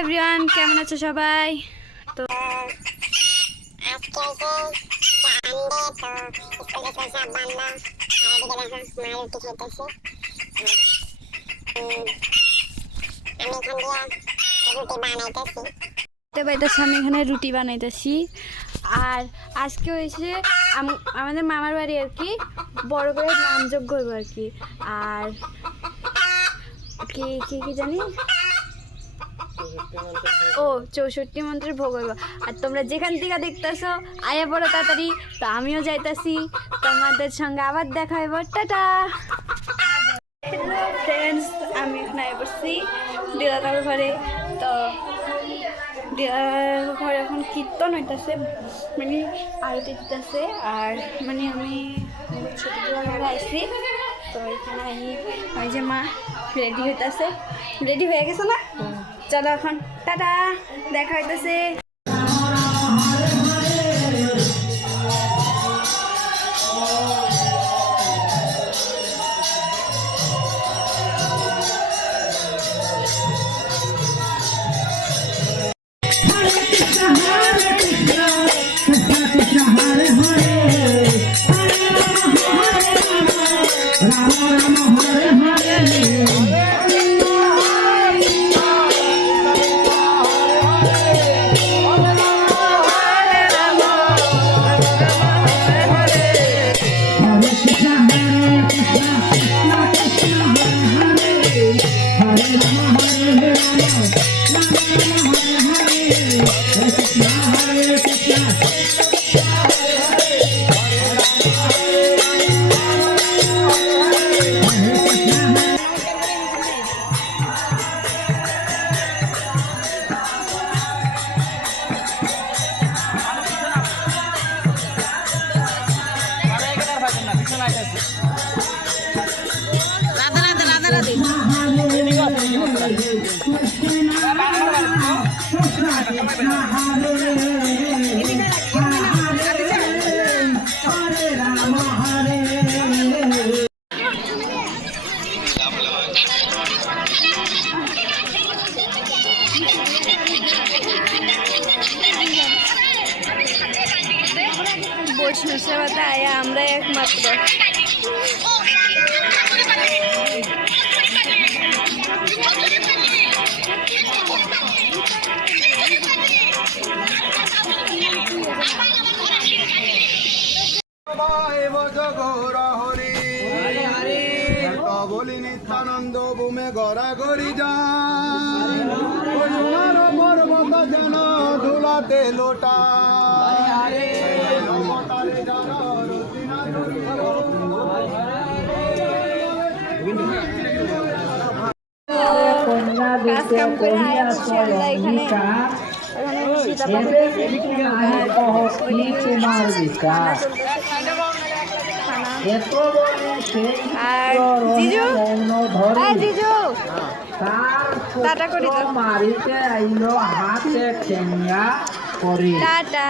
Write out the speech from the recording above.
Everyone, কেমন আছো সবাই? তো আমি এখানে রুটি বানাইতেছি। আর আজকে হয়েছে আমাদের মামার বাড়ি আর কি, বড় করে নামযজ্ঞ করবো আর কি। আর কি কি কি জানি, ও 64 মন্ত্রের ভোগ হইব। আর তোমরা যেখান থেকে দেখতেছো আয়া বড় তাড়াতাড়ি, তো আমিও যাইতাছি, তোমাদের সঙ্গে আবার দেখা হইব। টাটা। হ্যালো ফ্রেন্ডস, আমি এখন আয়া পড়ছি দিদার ঘরে। তো দিদার ঘরে এখন কীর্তন হইতেছে, মানে আরতি দিতেছে। আর মানে আমি ছোট দিদার আইসি, তো এখানে ওই যে মা রেডি হইতেছে। রেডি হয়ে গেছে না? চলো এখন টাটা, দেখা হইতেছে। বৈষ্ণব সেবাতে আয়া আমরা একমাত্র। বলি নিত্যানন্দ বুমে গড়া গড়ি যায়, পর্বত যেন ধুলাতে লোটা। টাটা।